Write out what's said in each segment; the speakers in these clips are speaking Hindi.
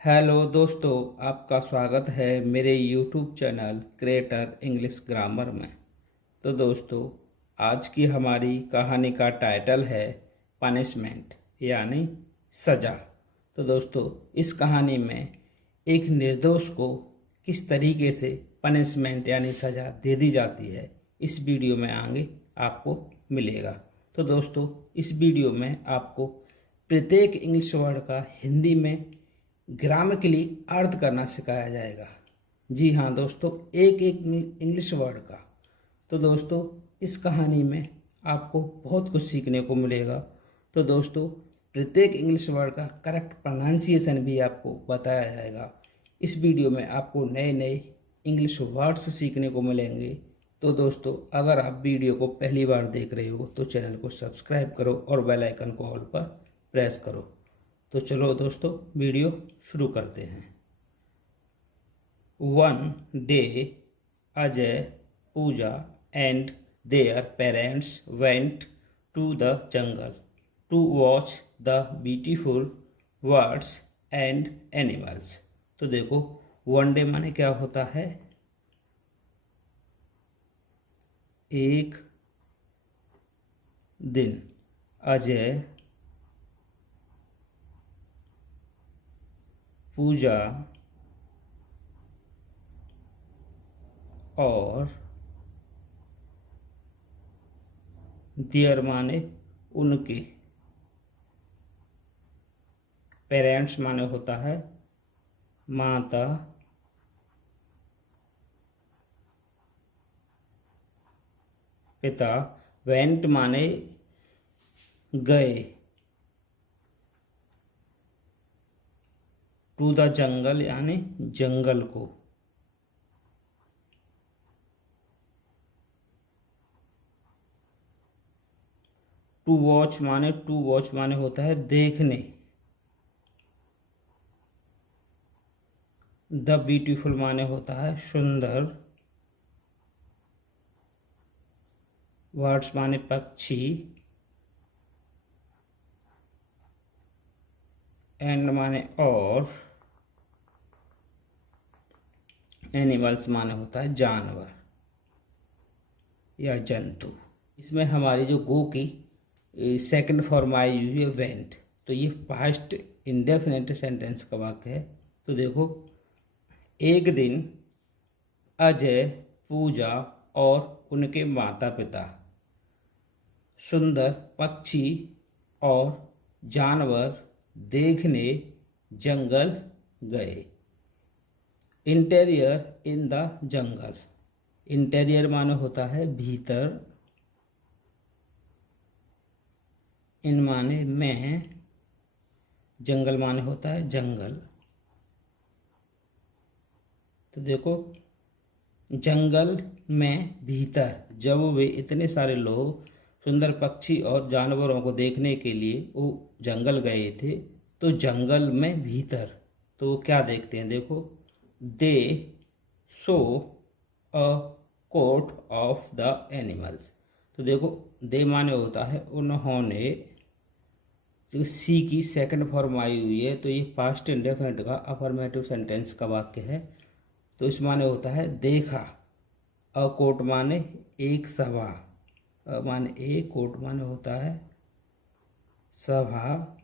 हेलो दोस्तों, आपका स्वागत है मेरे YouTube channel creator English grammar में। तो दोस्तों, आज की हमारी कहानी का टाइटल है पनिशमेंट यानी सज़ा। तो दोस्तों, इस कहानी में एक निर्दोष को किस तरीके से पनिशमेंट यानी सज़ा दे दी जाती है, इस वीडियो में आगे आपको मिलेगा। तो दोस्तों, इस वीडियो में आपको प्रत्येक इंग्लिश वर्ड का हिंदी में ग्रामेटिकली अर्थ करना सिखाया जाएगा। जी हाँ दोस्तों, एक एक इंग्लिश वर्ड का। तो दोस्तों, इस कहानी में आपको बहुत कुछ सीखने को मिलेगा। तो दोस्तों, प्रत्येक इंग्लिश वर्ड का करेक्ट प्रोनाउंसिएशन भी आपको बताया जाएगा। इस वीडियो में आपको नए नए इंग्लिश वर्ड्स सीखने को मिलेंगे। तो दोस्तों, अगर आप वीडियो को पहली बार देख रहे हो तो चैनल को सब्सक्राइब करो और बेल आइकन को ऑल पर प्रेस करो। तो चलो दोस्तों, वीडियो शुरू करते हैं। One day Ajay, Pooja and their parents went to the jungle to watch the beautiful birds and animals. तो देखो, वन डे माने क्या होता है? एक दिन। अजय, पूजा और देयर माने उनके, पेरेंट्स माने होता है माता, पिता, वेंट माने गए, टू द जंगल यानी जंगल को, टू वॉच माने होता है देखने, द ब्यूटीफुल माने होता है सुंदर, बर्ड्स माने पक्षी, एंड माने और, एनिमल्स माने होता है जानवर या जंतु। इसमें हमारी जो गो की सेकंड फॉर्म आई हुई है वेंट। तो ये पास्ट इंडेफिनिट सेंटेंस का वाक्य है। तो देखो, एक दिन अजय, पूजा और उनके माता पिता सुंदर पक्षी और जानवर देखने जंगल गए। Interior in the jungle. Interior माने होता है भीतर, इन माने में, जंगल माने होता है जंगल। तो देखो, जंगल में भीतर जब वे इतने सारे लोग सुंदर पक्षी और जानवरों को देखने के लिए वो जंगल गए थे, तो जंगल में भीतर तो क्या देखते हैं? देखो, दे सो अ कोट ऑफ द एनिमल्स। तो देखो, दे माने होता है उन्होंने, जो सी की सेकंड फॉर्म आई हुई है, तो ये पास्ट इंडेफिनिट का अफर्मेटिव सेंटेंस का वाक्य है। तो इस माने होता है देखा, अ कोट माने एक सभा, माने एक, कोट माने होता है सभा,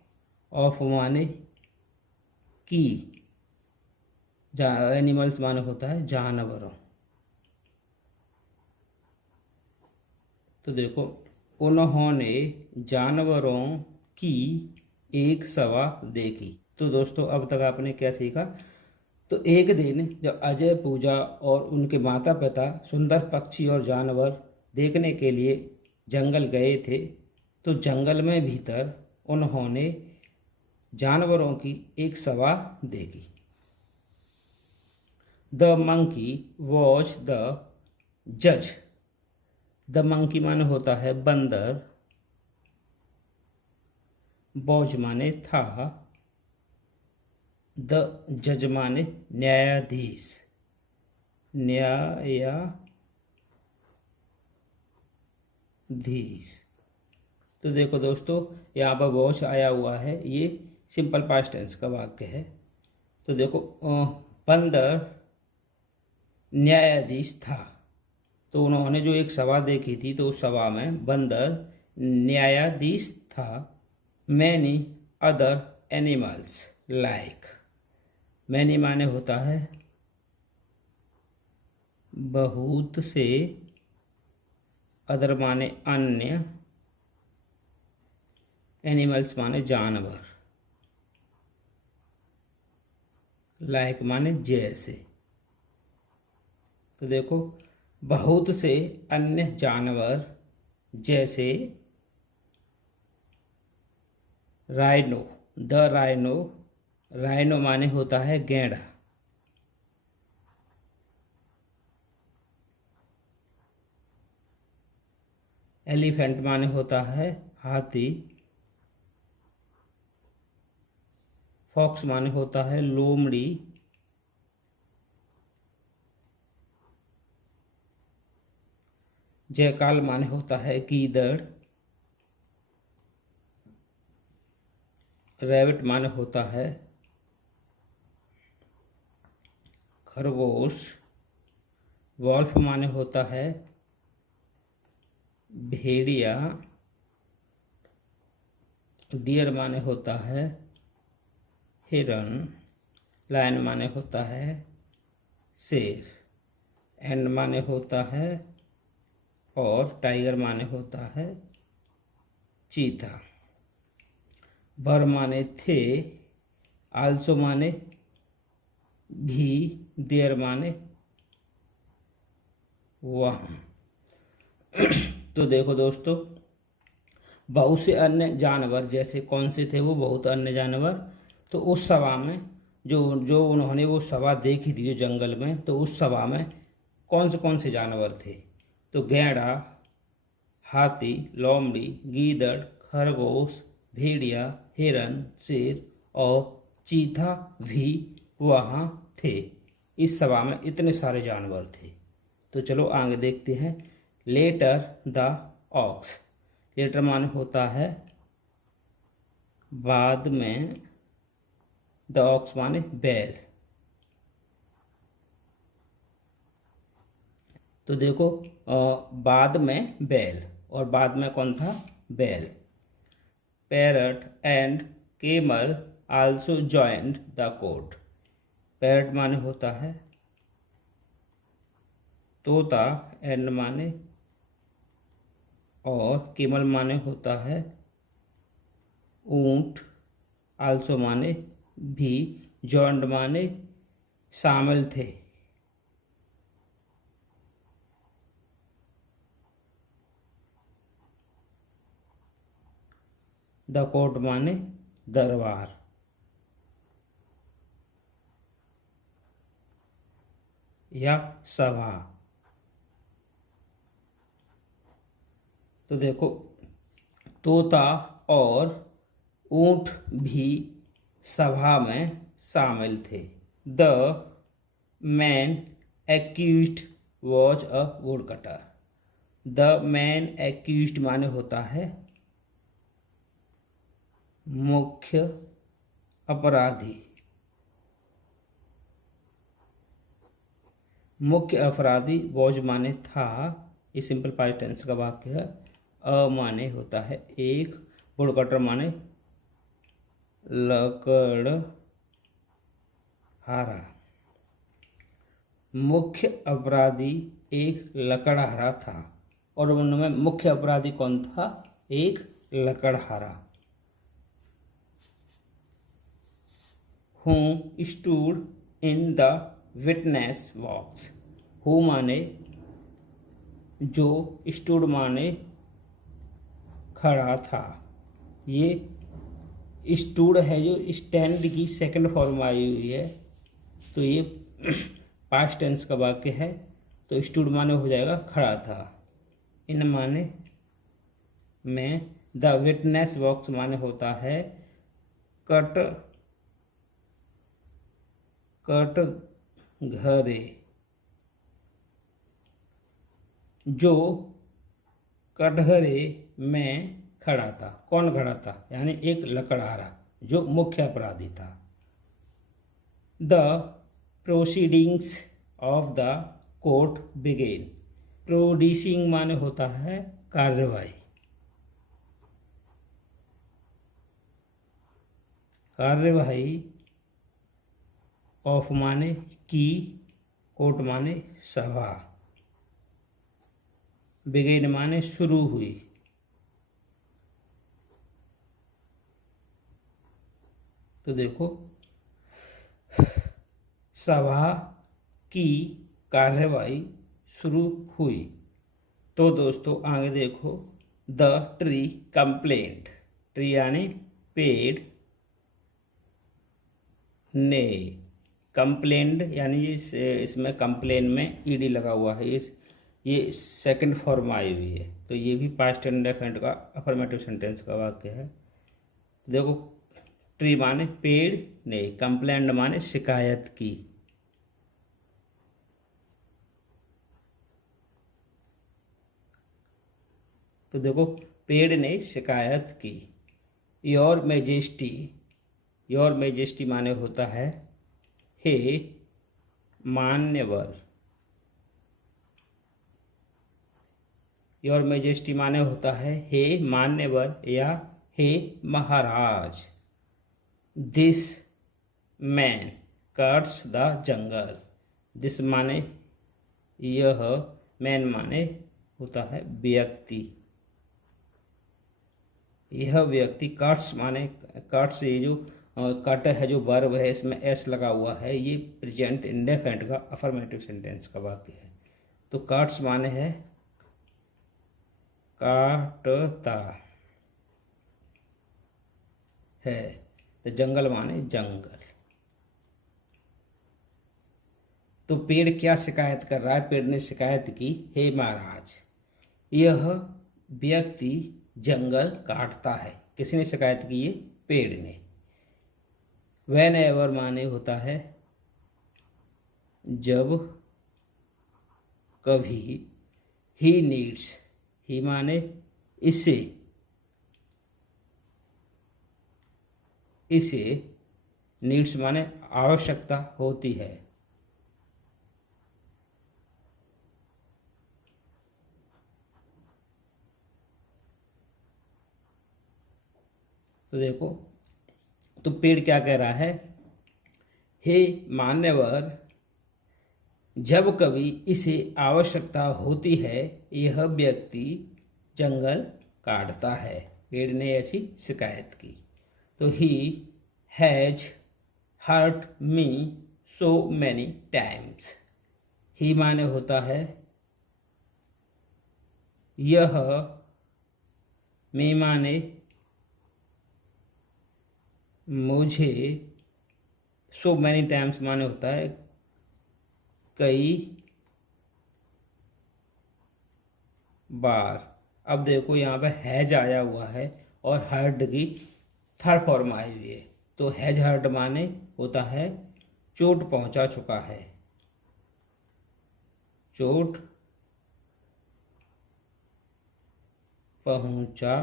ऑफ माने की, एनिमल्स माने होता है जानवरों। तो देखो, उन्होंने जानवरों की एक सभा देखी। तो दोस्तों, अब तक आपने क्या सीखा? तो एक दिन जब अजय, पूजा और उनके माता पिता सुंदर पक्षी और जानवर देखने के लिए जंगल गए थे, तो जंगल में भीतर उन्होंने जानवरों की एक सभा देखी। द मंकी वॉच द जज। द मंकी माने होता है बंदर, वॉच माने था, द जज माने न्यायाधीश, न्यायाधीश। तो देखो दोस्तों, यहाँ पर वॉच आया हुआ है, ये सिंपल पास्ट टेंस का वाक्य है। तो देखो बंदर न्यायाधीश था। तो उन्होंने जो एक सभा देखी थी, तो उस सभा में बंदर न्यायाधीश था। Many other animals like, many माने होता है बहुत से, अदर माने अन्य, एनिमल्स माने जानवर, लाइक माने जैसे। तो देखो बहुत से अन्य जानवर जैसे राइनो, द राइनो, राइनो माने होता है गैंडा। एलिफेंट माने होता है हाथी। फॉक्स माने होता है लोमड़ी। जयकाल माने होता है गीदड़। रैबिट माने होता है खरगोश। वॉल्फ माने होता है भेड़िया। डियर माने होता है हिरन। लायन माने होता है शेर। एंड माने होता है और टाइगर माने होता है चीता। बर माने थे। आल्सो माने भी। देयर माने वहाँ। तो देखो दोस्तों, बहुत से अन्य जानवर जैसे कौन से थे वो बहुत अन्य जानवर। तो उस सभा में जो जो उन्होंने वो सभा देखी थी जो जंगल में, तो उस सभा में कौन से जानवर थे? तो गैंडा, हाथी, लोमड़ी, गीदड़, खरगोश, भेड़िया, हिरन, शेर और चीता भी वहाँ थे। इस सभा में इतने सारे जानवर थे। तो चलो आगे देखते हैं। लेटर द ऑक्स, लेटर माने होता है बाद में, द ऑक्स माने बैल। तो देखो बाद में बैल, और बाद में कौन था? बैल। Parrot and camel also joined the court. Parrot माने होता है तोता, एंड माने और, केमल माने होता है ऊंट, आल्सो माने भी, जॉइंड माने शामिल थे। द कोर्ट माने दरबार या सभा। तो देखो तोता और ऊंट भी सभा में शामिल थे। The man accused was a would cutter. The man accused माने होता है मुख्य अपराधी। मुख्य अपराधी, वॉज माने था, ये सिंपल पास्ट टेंस का वाक्य है। अ माने होता है एक, वुड कटर माने लकड़हारा। मुख्य अपराधी एक लकड़हारा था, और उनमें मुख्य अपराधी कौन था? एक लकड़हारा। Who stood in the witness box. Who माने जो, स्टूड माने खड़ा था। ये स्टूड है जो स्टैंड की सेकंड फॉर्म आई हुई है, तो ये पास्ट टेंस का वाक्य है। तो स्टूड माने हो जाएगा खड़ा था। इन माने में, द विटनेस बॉक्स माने होता है कट घरे। जो कटघरे में खड़ा था। कौन खड़ा था? यानी एक लकड़हारा जो मुख्य अपराधी था। The proceedings of the court began. Proceeding माने होता है कार्यवाही, कार्यवाही ऑफ माने की, कोर्ट माने सभा, बिगेन माने शुरू हुई। तो देखो सभा की कार्यवाही शुरू हुई। तो दोस्तों आगे देखो, द ट्री कंप्लेंट, ट्री यानी पेड़ ने, कंप्लेंट यानी इसमें कंप्लेन में ईडी लगा हुआ है, ये सेकंड फॉर्म आई हुई है, तो ये भी पास्ट इंडेफिनिट का अफर्मेटिव सेंटेंस का वाक्य है। देखो ट्री माने पेड़ ने, कंप्लेंट माने शिकायत की। तो देखो पेड़ ने शिकायत की। योर मैजेस्टी, योर मैजेस्टी माने होता है हे मान्यवर, योर मैजेस्टी माने होता है हे मान्यवर या हे महाराज। This man cuts the jungle, this माने यह, मैन माने होता है व्यक्ति, यह व्यक्ति, कट्स माने, कट्स ये जो कट है जो वर्ब है इसमें एस लगा हुआ है, ये प्रेजेंट इंडेफिनिट का अफर्मेटिव सेंटेंस का वाक्य है। तो कट्स माने है काटता है, तो जंगल माने जंगल। तो पेड़ क्या शिकायत कर रहा है, पेड़ ने शिकायत की, हे महाराज यह व्यक्ति जंगल काटता है। किसने शिकायत की, ये पेड़ ने। वेन एवर माने होता है जब कभी, ही नीड्स, ही माने इसे, इसे नीड्स माने आवश्यकता होती है। तो देखो, तो पेड़ क्या कह रहा है, हे मान्यवर जब कभी इसे आवश्यकता होती है यह व्यक्ति जंगल काटता है। पेड़ ने ऐसी शिकायत की। तो he has hurt me so many times, he माने होता है यह, मी माने मुझे, सो मैनी टाइम्स माने होता है कई बार। अब देखो यहाँ पे हैज आया हुआ है और हर्ट की थर्ड फॉर्म आई हुई है। तो हैज हर्ट माने होता है चोट पहुंचा चुका है, चोट पहुंचा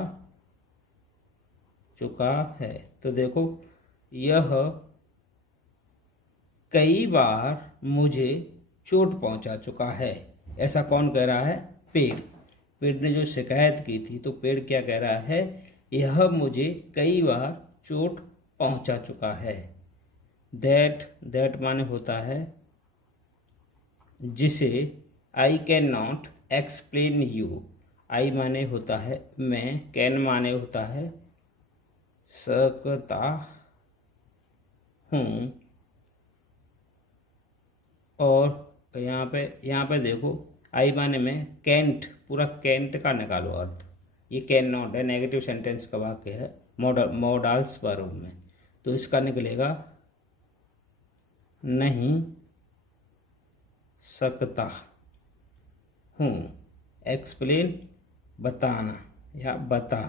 चुका है। तो देखो यह कई बार मुझे चोट पहुंचा चुका है। ऐसा कौन कह रहा है, पेड़। पेड़ ने जो शिकायत की थी, तो पेड़ क्या कह रहा है, यह मुझे कई बार चोट पहुंचा चुका है। दैट माने होता है जिसे, I can not explain you, I माने होता है मैं, कैन माने होता है सकता हूँ, और यहाँ पे देखो आई माने में कैंट, पूरा कैंट का निकालो अर्थ। ये कैन नॉट है, नेगेटिव सेंटेंस का वाक्य है मॉडल्स वर्ब में। तो इसका निकलेगा नहीं सकता हूँ, एक्सप्लेन बताना या बता,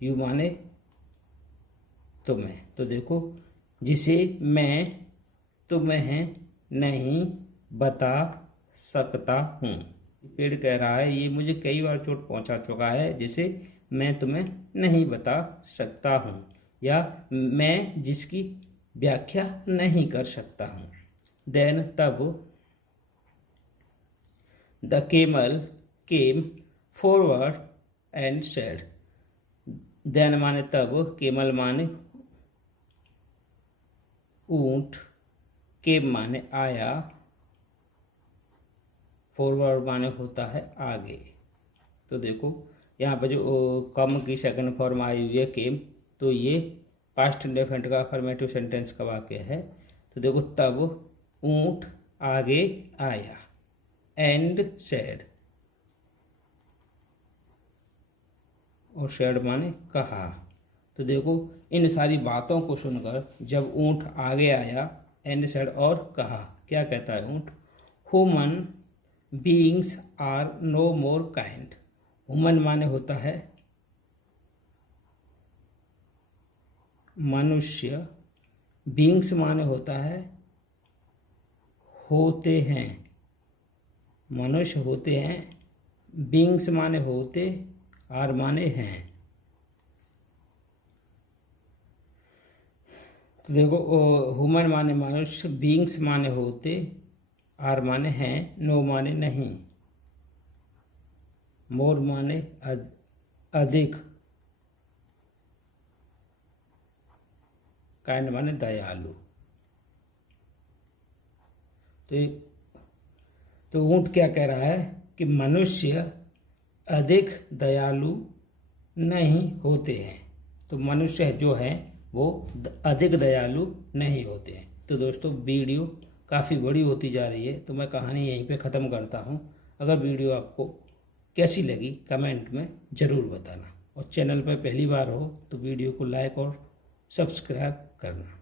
यू माने तुम्हें। तो देखो जिसे मैं तुम्हें नहीं बता सकता हूँ, पेड़ कह रहा है ये मुझे कई बार चोट पहुंचा चुका है जिसे मैं तुम्हें नहीं बता सकता हूँ, या मैं जिसकी व्याख्या नहीं कर सकता हूँ। देन तब the camel came forward and said. Then माने तब, केमल माने ऊंट, केम माने आया, फॉरवर्ड माने होता है आगे। तो देखो यहाँ पर जो कम की सेकंड फॉर्म आई हुई है केम, तो ये पास्ट इंडेफिनिट का अफर्मेटिव सेंटेंस का वाक्य है। तो देखो तब ऊंट आगे आया, एंड सेड, और सेड माने कहा। तो देखो इन सारी बातों को सुनकर जब ऊंट आगे आया, एंड सेड और कहा, क्या कहता है ऊंट, human beings are no more kind. Human माने होता है मनुष्य, बीइंग्स माने होता है होते हैं, मनुष्य होते हैं, बीइंग्स माने होते, आर माने हैं। तो देखो ह्यूमन माने मनुष्य, बीइंग्स माने होते, आर माने हैं, नो माने नहीं, मोर माने अधिक, काइंड माने दयालु। तो ऊंट क्या कह रहा है कि मनुष्य अधिक दयालु नहीं होते हैं। तो मनुष्य जो हैं वो अधिक दयालु नहीं होते हैं। तो दोस्तों वीडियो काफ़ी बड़ी होती जा रही है, तो मैं कहानी यहीं पे ख़त्म करता हूँ। अगर वीडियो आपको कैसी लगी कमेंट में ज़रूर बताना, और चैनल पर पहली बार हो तो वीडियो को लाइक और सब्सक्राइब करना।